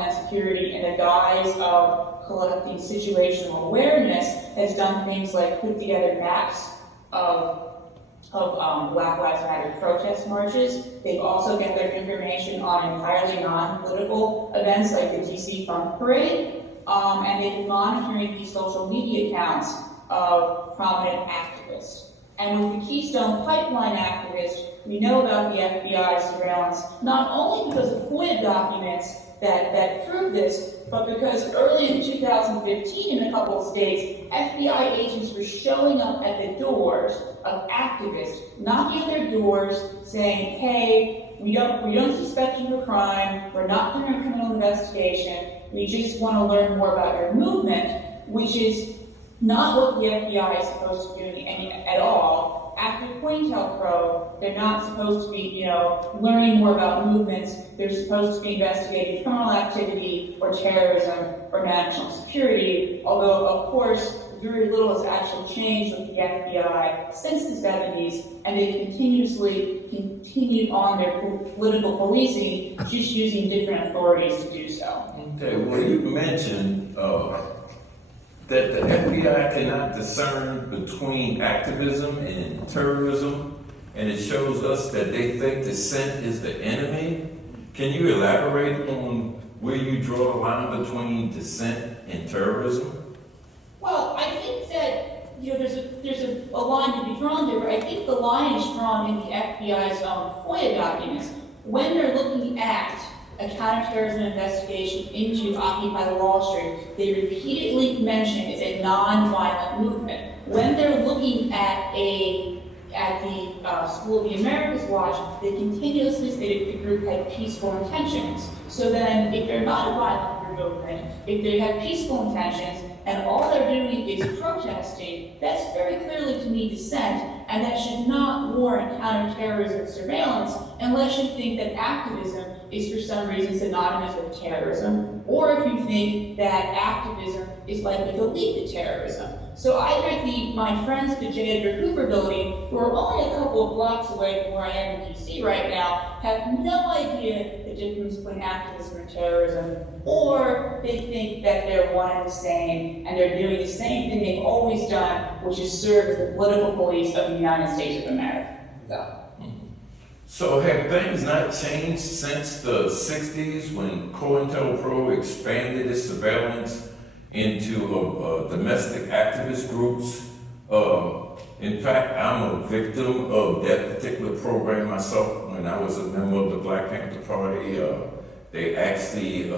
HOMELAND Security, in the guise of collecting situational awareness, has done things like put together maps of Black Lives Matter protest marches. They've also gathered information on entirely non-political events like the DC Funk Parade, and they've been monitoring these social media accounts of prominent activists. And with the Keystone Pipeline activists, we know about the FBI surveillance, not only because of FOIA documents that prove this, but because early in 2015 in a couple of states, FBI agents were showing up at the doors of activists, knocking on their doors, saying, hey, we don't suspect you for crime, we're not doing a criminal investigation, we just want to learn more about your movement, which is not what the FBI is supposed to be doing at all. After COINTELPRO, they're not supposed to be, learning more about movements. They're supposed to be investigating criminal activity or terrorism or national security, although, of course, very little has actually changed with the FBI since the 70s, and they've continuously continued on their political policing, just using different authorities to do so. Okay, well, you mentioned that the FBI cannot discern between activism and terrorism, and it shows us that they think dissent is the enemy. Can you elaborate on where you draw the line between dissent and terrorism? Well, I think that there's a line to be drawn there, but I think the line is drawn in the FBI's FOIA documents. When they're looking at a counterterrorism investigation into Occupy Wall Street, they repeatedly mention it's a non-violent movement. When they're looking at the School of the Americas Watch, they continuously say the group had peaceful intentions. So then, if they're not a violent movement, if they have peaceful intentions, and all they're doing is protesting, that's very clearly to me dissent, and that should not warrant counterterrorism surveillance unless you think that activism is for some reason synonymous with terrorism, or if you think that activism is likely to lead to terrorism. So either my friends at the J. Edgar Hoover building, who are only a couple of blocks away from where I am in DC right now, have no idea the difference between activism and terrorism, or they think that they're one and the same, and they're doing the same thing they've always done, which is serve as the political police of the United States of America. Yeah. So have things not changed since the 60s when COINTELPRO expanded its surveillance into domestic activist groups? In fact, I'm a victim of that particular program myself. When I was a member of the Black Panther Party, they actually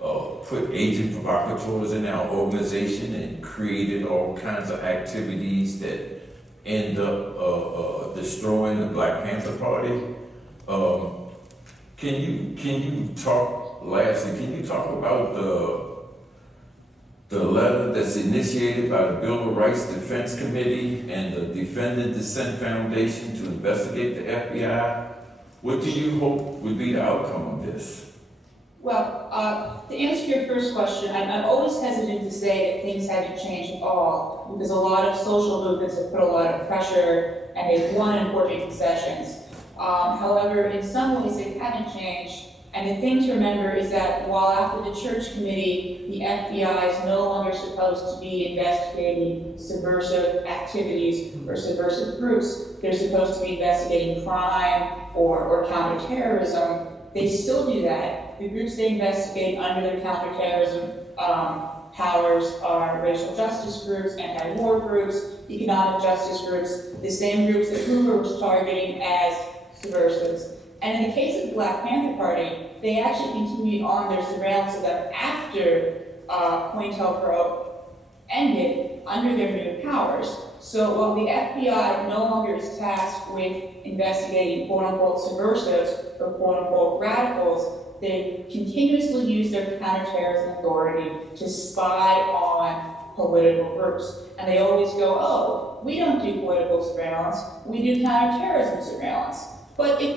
put agent provocateurs in our organization and created all kinds of activities that end up destroying the Black Panther Party. Can you talk about the letter that's initiated by the Bill of Rights Defense Committee and the Defend and Dissent Foundation to investigate the FBI? What do you hope would be the outcome of this? Well, to answer your first question, I'm always hesitant to say that things haven't changed at all, because a lot of social movements have put a lot of pressure and they've won important concessions. However, in some ways they haven't changed, and the thing to remember is that while after the Church Committee, the FBI is no longer supposed to be investigating subversive activities or subversive groups, they're supposed to be investigating crime or counterterrorism, they still do that. The groups they investigate under their counterterrorism powers are racial justice groups, anti-war groups, economic justice groups, the same groups that Hoover was targeting as subversives. And in the case of the Black Panther Party, they actually continued on their surveillance of them after COINTELPRO ended under their new powers. So while the FBI no longer is tasked with investigating quote-unquote subversives or quote-unquote radicals, they continuously use their counterterrorism authority to spy on political groups. And they always go, oh, we don't do political surveillance, we do counterterrorism surveillance. But if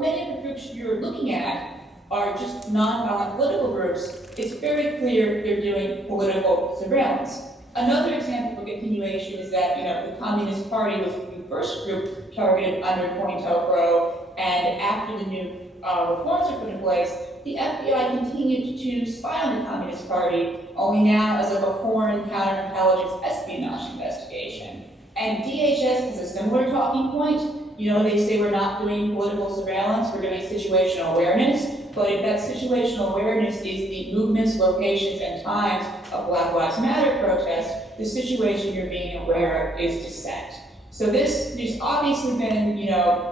many of the groups you're looking at are just nonviolent political groups, it's very clear they're doing political surveillance. Another example of continuation is that, the Communist Party was the first group targeted under COINTELPRO, and after the new reforms are put in place, the FBI continued to spy on the Communist Party, only now as like a foreign counterintelligence espionage investigation. And DHS has a similar talking point. You know, they say we're not doing political surveillance, we're doing situational awareness. But if that situational awareness is the movements, locations, and times of Black Lives Matter protests, the situation you're being aware of is dissent. So there's obviously been, you know,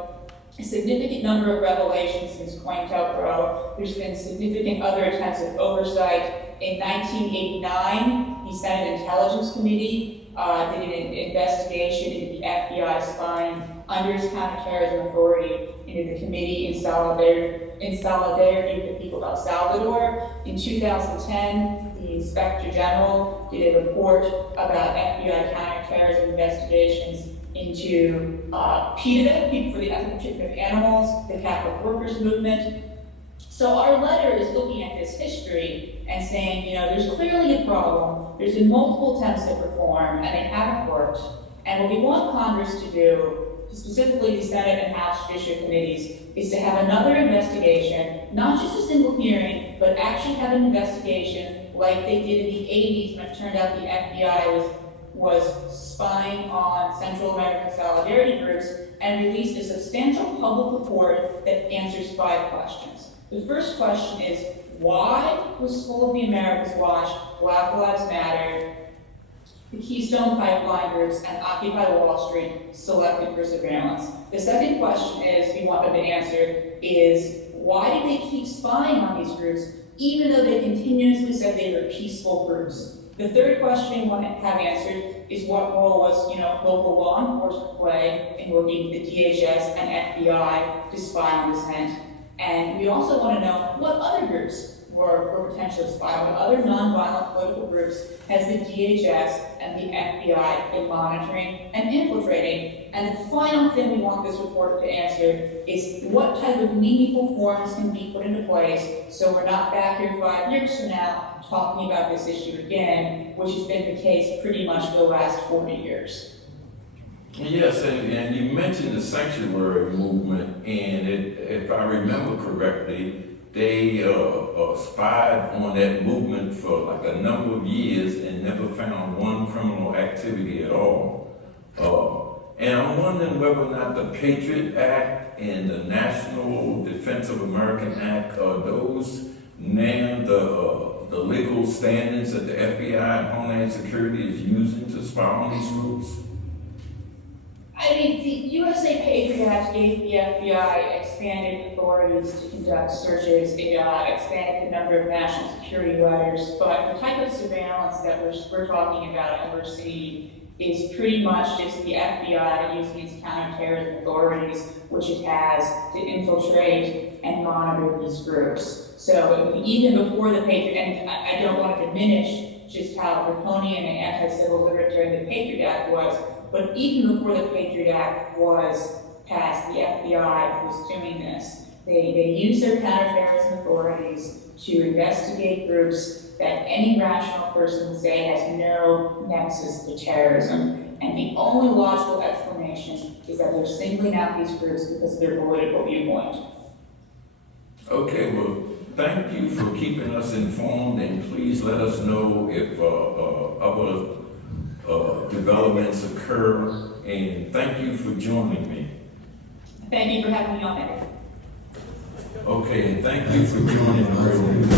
a significant number of revelations since COINTELPRO. There's been significant other attempts at oversight. In 1989, the Senate Intelligence Committee did an investigation into the FBI spying under its counterterrorism authority into the Committee in Solidarity with the People of El Salvador. In 2010, the Inspector General did a report about FBI counterterrorism investigations into PETA, People for the Ethical Treatment of Animals, the Catholic Workers Movement. So our letter is looking at this history and saying, you know, there's clearly a problem, there's been multiple attempts at reform, and they haven't worked. And what we want Congress to do, specifically the Senate and House Judicial Committees, is to have another investigation, not just a single hearing, but actually have an investigation like they did in the 80s when it turned out the FBI was spying on Central American solidarity groups and released a substantial public report that answers 5 questions. The first question is, why was School of the Americas Watch, Black Lives Matter, the Keystone Pipeline groups, and Occupy Wall Street selected for surveillance? The second question is, we want them to answer, is why did they keep spying on these groups even though they continuously said they were peaceful groups? The third question we want to have answered is what role was, you know, local law enforcement play in working with the DHS and FBI to spy on dissent. And we also want to know what other groups were potentially spied on, what other nonviolent political groups has the DHS and the FBI been monitoring and infiltrating. And the final thing we want this report to answer is what type of meaningful forms can be put into place so we're not back here 5 years from now talking about this issue again, which has been the case pretty much for the last 40 years. Yes, and you mentioned the sanctuary movement, and if I remember correctly, they spied on that movement for like a number of years and never found one criminal activity at all. And I'm wondering whether or not the Patriot Act and the National Defense of American Act, are those now the legal standards that the FBI and Homeland Security is using to spy on these groups? I mean, the USA Patriot Act gave the FBI expanded authorities to conduct searches. It expanded the number of national security letters, but the type of surveillance that we're talking about and we're seeing is pretty much just the FBI using its counterterrorism authorities, which it has, to infiltrate and monitor these groups. So even before the Patriot, and I don't want to diminish just how draconian and anti-civil libertarian the Patriot Act was, but even before the Patriot Act was passed, the FBI was doing this. They use their counterterrorism authorities to investigate groups that any rational person would say has no nexus to terrorism. And the only logical explanation is that they're singling out these groups because of their political viewpoint. Okay, well, thank you for keeping us informed, and please let us know if other developments occur, and thank you for joining me. Thank you for having me on there. Okay, and thank you for joining the